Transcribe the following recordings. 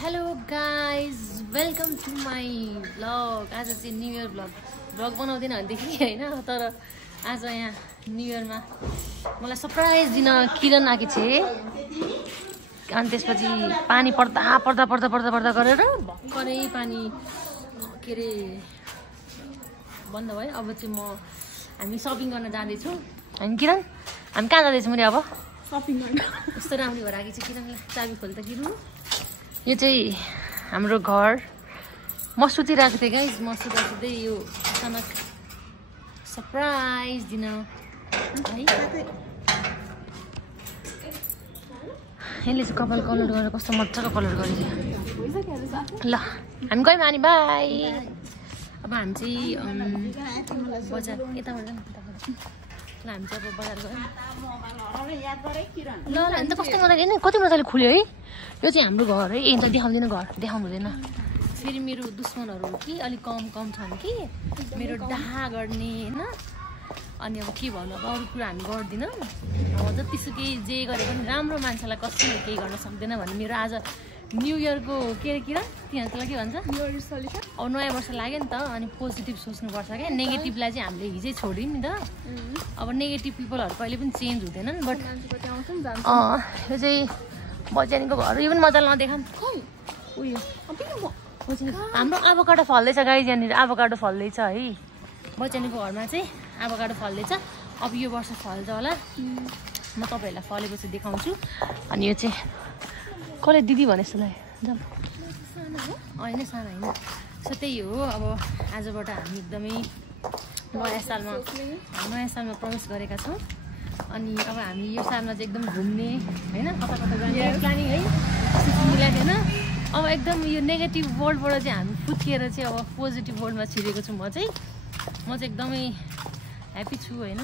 Hello guys welcome to my vlog. आज चाहिँ new year vlog बनाउँदैन भनेदेखि होइन, तर आज यहाँ न्यु इयरमा मलाई सरप्राइज दिन किरण आएको छ। अनि त्यसपछि पानी पर्दा गरेर भर्खरै पानी के अरे बन्द भयो। अब चाहिँ हामी सपिङ गर्न जाँदैछौँ। हामी किरण हामी कहाँ जाँदैछौँ नि? अब सपिङ गर्न। यस्तो राम्रो भएर आएको छ। किरणलाई चाबी खोल्दा किरण यो चाहिँ हाम्रो घर। म सुतिरहेको थिएँ गाइज, म सुत्दै यो अचानक सरप्राइज दिन है। यसले चाहिँ कपाल कलर गरेर कस्तो मजाको कलर गरेछ। ल हामी गयौँ अनि बाई। अब हामी चाहिँ बजार यताबाट ल हामी चाहिँ अब बजार गयौँ। ल अन्त कस्तो मजाले कति मजाले खुल्यो है। यो चाहिँ हाम्रो घर है। त देखाउँदैन, घर देखाउनु हुँदैन। फेरि मेरो दुश्मनहरू कि अलिक कम छन् कि मेरो डाहा गर्ने होइन। अनि अब के भन्नु, अब अरू कुरा हामी गर्दैनौँ। अब जतिसुकै जे गरे पनि राम्रो मान्छेलाई कसैले केही गर्न सक्दैन भन्ने मेरो आज न्यु इयरको के अरे किरण तिनीहरूलाई के भन्छ न्यु इयर रिजोल्युसन। अब नयाँ वर्ष लाग्यो नि त, अनि पोजिटिभ सोच्नुपर्छ क्या। नेगेटिभलाई चाहिँ हामीले हिजै छोड्यौँ नि त। अब नेगेटिभ पिपलहरू कहिले पनि चेन्ज हुँदैनन्। बट यो चाहिँ बजानीको घर। यो पनि मजाले नदेखा उयो हाम्रो एभोकाडो फल्दैछ गाइज। यहाँनिर एभोकाडो फल्दैछ है। बजानीको घरमा चाहिँ एभोकाडो फल्दैछ। अब यो वर्ष फल्छ होला। म तपाईँहरूलाई फलेपछि देखाउँछु। अनि यो चाहिँ कसले दिदी भने जस्तो लाग्यो होइन, सानो होइन। सो त्यही हो। अब आजबाट हामी एकदमै नयाँ सालमा प्रवेश गरेका छौँ। अनि अब हामी यो सालमा चाहिँ एकदम घुम्ने होइन, कता जाने प्लानिङ है मिलाएको होइन। अब एकदम यो नेगेटिभ वर्ल्डबाट चाहिँ हामी फुत्किएर चाहिँ अब पोजिटिभ वर्ल्डमा छिरेको छु। म चाहिँ एकदमै ह्याप्पी छु होइन।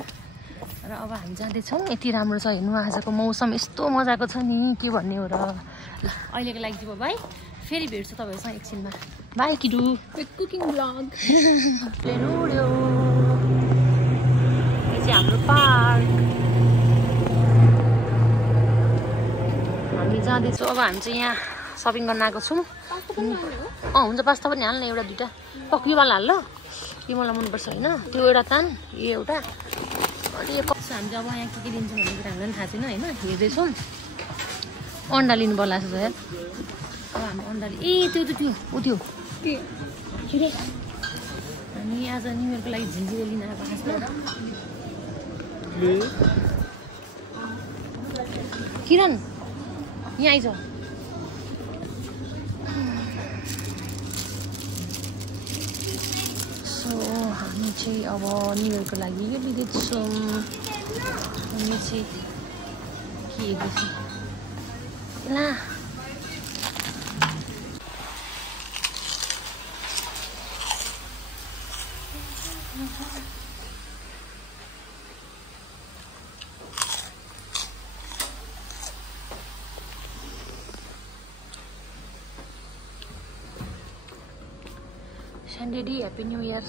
र अब हामी जाँदैछौँ। यति राम्रो छ हेर्नु, आजको मौसम यस्तो मजाको छ नि, के भन्ने हो र। ल अहिलेको लागि चाहिँ बाई, फेरि भेट्छु तपाईँहरूसँग एकछिनमा। बाई किडु कुकिङ ब्लग। यो चाहिँ हाम्रो पार्क। हामी जाँदैछौँ। अब हामी चाहिँ यहाँ सपिङ गर्न आएको छौँ। हुन्छ पास्ता पनि हाल्न एउटा दुइटा। यो वाला हाल ल, यो मलाई मनपर्छ होइन। त्यो एउटा तान, यो एउटा। अनि यो कस्तो हामी चाहिँ अब यहाँ के दिन्छौँ भन्ने कुरा हामीलाई पनि थाहा छैन होइन। हेर्दैछौँ। अन्डा लिनु पर्ला जस्तो छ यार। अब हामी अन्डा त्यो हामी आज न्यु इयरको लागि झिन्झिरे लिन आएको खासमा। किरण यहाँ आइज। सो हामी चाहिँ अब न्यु इयरको लागि यो लिँदैछौँ। यो चाहिँ के हेर्दैछ ला। Shandy, Happy New Year.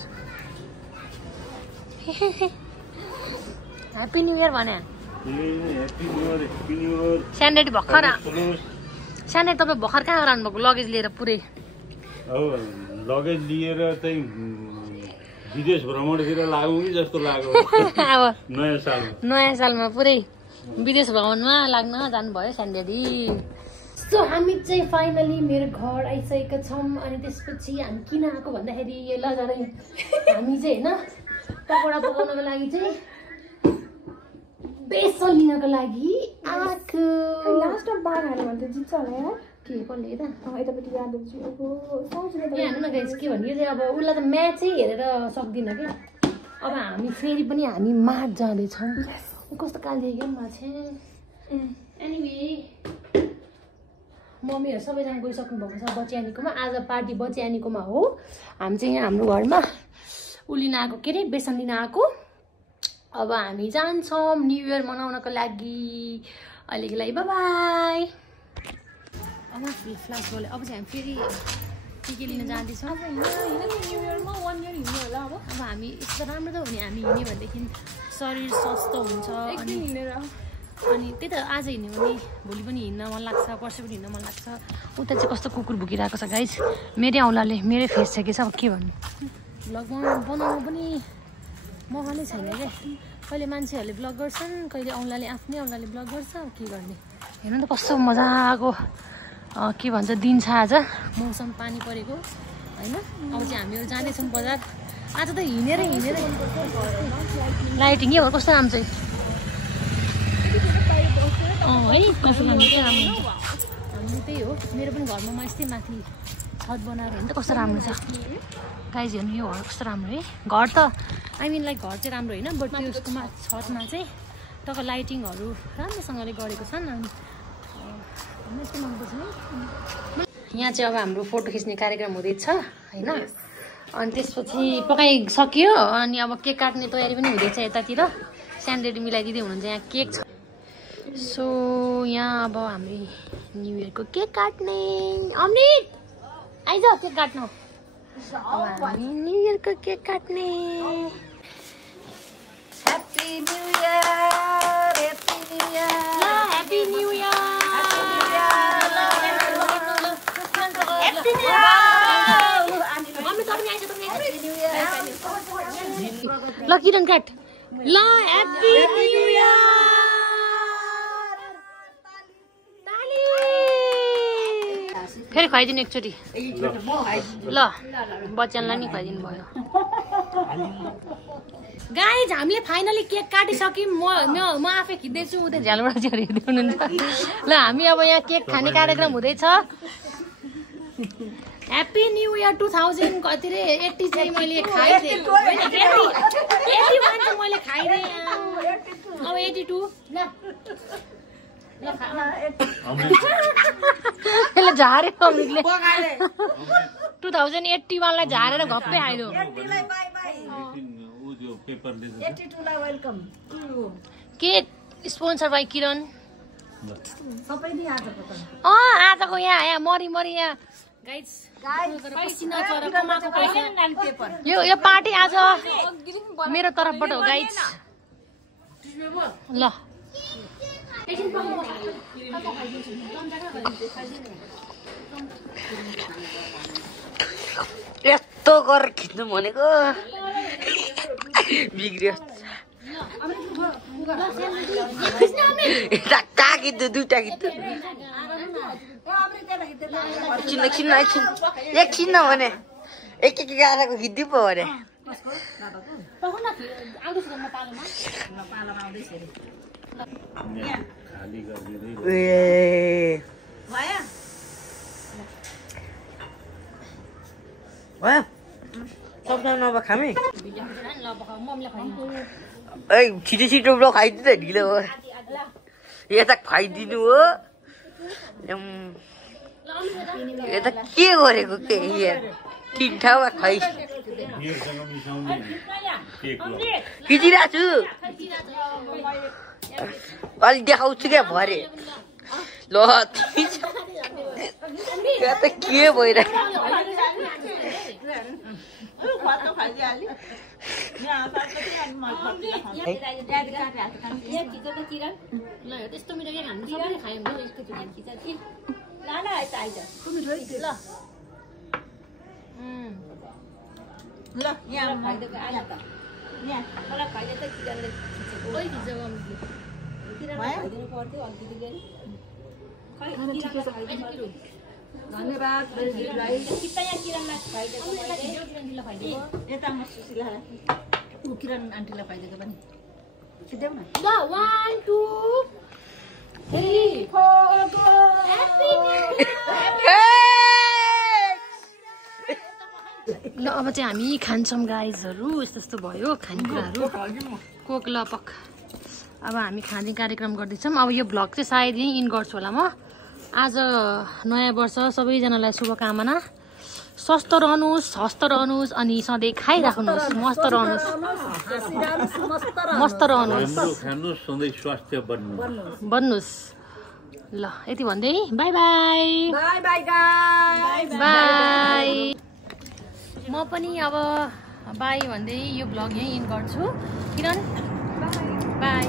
Happy New Year भने स्यान्डी भर्खर तपाईँ भर्खर कहाँ गराउनु भएको लगेज लिएर पुरै? लगेज लिएर चाहिँ विदेश भ्रमणतिर लागौँ कि जस्तो लाग्यो। अब नयाँ सालमा पुरै विदेश भ्रमणमा लाग्न जानुभयो स्यान्डी। सो हामी चाहिँ फाइनली मेरो घर आइसकेका छौँ। अनि त्यसपछि हामी किन आएको भन्दाखेरि यो लजारै हामी चाहिँ होइन पकौडा पकाउनको लागि चाहिँ बेसन लिनको लागि आएको। लास्टमा बाघ हाल्यो भने त जित्छ होला यार। के कसले त यतापट्टि यादव छु। अब सोच्नु त हेर्नु न गाइस, के भन्यो चाहिँ अब उसलाई त म्याचै हेरेर सक्दिनँ क्या। अब हामी फेरि पनि हामी मार्च जाँदैछौँ। कस्तो कालदेखि क्या माछे। एनिवे मम्मीहरू सबैजना गइसक्नु भएको छ बचियानीकोमा। आज पार्टी बचियानीकोमा हो। हामी चाहिँ यहाँ हाम्रो घरमा लिन आएको, के अरे बेसन लिन आएको। अब हामी जान्छौँ न्यु इयर मनाउनको लागि। अहिलेको लागि बाई। अब फ्लास बोल्यो। अब चाहिँ हामी फेरि के लिन जाँदैछौँ। न्यु इयरमा 1 इयर हिँड्नु होला। अब हामी यस्तो राम्रो त हो नि, हामी हिँड्यो भनेदेखि शरीर स्वस्थ हुन्छ। एकदिन हिँडेर अनि त्यही त आज हिँड्यो भने भोलि पनि हिँड्न मन लाग्छ, पर्सि पनि हिँड्न मन लाग्छ। उता चाहिँ कस्तो कुकुर भुकिरहेको छ गाइज, मेरै औँलाले मेरै फेस छ कि सब के भन्नु। भ्लग बनाउनु पनि मगानै छैन क्या, कहिले मान्छेहरूले भ्लग गर्छन्, कहिले औँलाले आफ्नै औँलाले भ्लग गर्छ, के गर्ने। हेर्नु त कस्तो मजाको के भन्छ दिन छ आज, मौसम पानी परेको होइन। अब चाहिँ हामीहरू जाँदैछौँ बजार। आज त हिँडेर लाइटिङ के कस्तो राम्रो चाहिँ है, कस्तो राम्रो चाहिँ राम्रो हुन्छ। हाम्रो त्यही हो, मेरो पनि घरमा म यस्तै माथि छत बनाएर हेर्नु त कस्तो राम्रो छ गाइज। हेर्नु यो घर कस्तो राम्रो है, घर त आई मिन लाइक घर चाहिँ राम्रो होइन, बट त्यसको छतमा चाहिँ टक्क लाइटिङहरू राम्रोसँगले गरेको छन्। अनि यस्तो मनपर्छ है। यहाँ चाहिँ अब हाम्रो फोटो खिच्ने कार्यक्रम हुँदैछ होइन। अनि त्यसपछि पकाइसक्यो, अनि अब केक काट्ने तयारी पनि हुँदैछ यतातिर। स्यान्डलेडी मिलाइदिँदै हुनुहुन्छ, यहाँ केक छ। सो यहाँ अब हामी न्यु इयरको केक काट्ने। अमृत आइज केक काट्नु। हामी न्यु इयरको केक काट्ने। Happy new year, happy new year, happy new year, happy new year. ल किरण काट ल। Happy new year. फेरि खुवाइदिनु एकचोटि ल, बच्चालाई नि खुवाइदिनु भयो। गाइज हामीले फाइनली केक काटिसक्यौँ। म आफै खिच्दैछु, उतै झ्यालबाट चाहिँ हेर्दै हुनुहुन्छ। ल हामी अब यहाँ केक खाने कार्यक्रम हुँदैछ। ह्याप्पी न्यु इयर 2000 कति रे 80 चाहिँ मैले खाइदिएँ होइन, 81 चाहिँ मैले खाइदिएँ। अब 82 यसले झार्यो अमृतले 2081 लाई झारेर घप्पै आइदियो। केक स्पोन्सर बाई किरण। आजको यहाँ मरी यहाँ गाइज यो पार्टी आज मेरो तर्फबाट हो गाइज। ल यस्तो गरेर खिच्नु भनेको बिग्रियो। कहाँ खिच्नु, दुइटा खिच्नु। एकछिन भने एक गाडाको खिच्दै पो भने। सक्दैन नभए खामी छिटो छिटो ब्लक खाइदिनु त ढिलो हो। यता खुवाइदिनु हो, यता के गरेको के तिन ठाउँमा खुवाइ खिचिरहेको छु। अलि देखाउँछु क्या भरे। ल यहाँ त के भइरहेको त्यस्तो मिठो केक हामी सबैले खायौँ नि एकचोटि। ल यहाँ खाइदिएको आयो त यहाँ मलाई खाइदिए त किरणले कोही खिच्छ अमृतले खाइदिनु पर्थ्यो अलिकति गरी खै ठिकै छ खाइदिनु। धन्यवाद दिदीलाई। किता यहाँ किरणलाई खाइदिएको मैले यता म सुशीलालाई उ किरण आन्टीलाई खाइदिएको पनि सिधै न। ल 1 2 3 4 गो ह्याप्पी ल अब चाहिँ हामी खान्छौँ गाइजहरू। यस्तो यस्तो भयो खानेकुराहरू। कोक ल पक। अब हामी खाने कार्यक्रम गर्दैछौँ। अब यो भ्लग चाहिँ सायद यहीँ इन गर्छु होला म। आज नयाँ वर्ष सबैजनालाई शुभकामना। स्वस्थ रहनुहोस्, हस्त रहनुहोस्, अनि सधैँ खाइराख्नुहोस्, मस्त रहनुहोस्, मस्त रहनुहोस्, बन्नुहोस्। ल यति भन्दै बाई बाई बाई। म पनि अब बाई भन्दै यो भ्लग यहीँ इन गर्छु। किरण बाई।